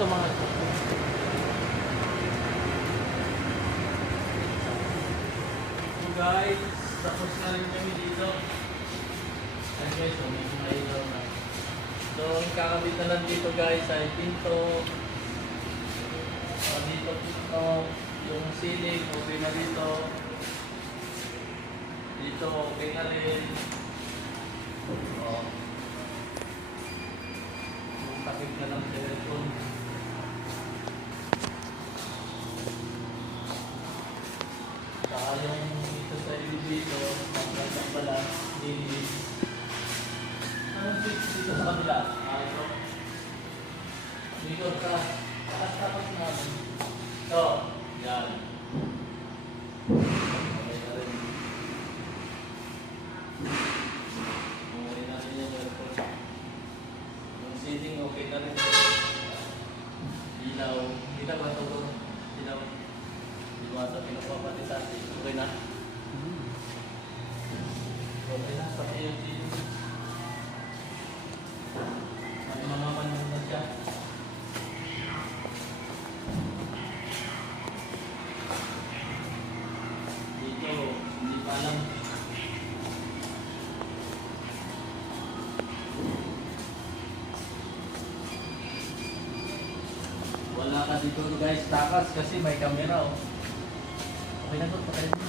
ito mga so guys, tapos na rin kami dito. Ayan guys, so may mga ilaw na. So, ang kakabit na lang dito guys ay pinto. Dito pinto. Yung ceiling, okay na dito. Dito, okay na rin. Yung takip na lang sa aircon. Saka yung dito sa UV dito, magandang pala, linis. Anong fix dito sa kabila? Ito. Dito sa taas-taas namin. Ito. Yan. Okay na rin. Okay na rin yung aircon. Yung seating okay na rin. Ilaw. Ilaw ba ito? Ilaw. Ilaw ito. Pinapapatitati. Okay na? Okay na. Pati yung seating. May mga manual na siya. Dito, hindi pa alam. Wala ka dito guys, takas kasi may camera oh. Okay na to, patayin mo.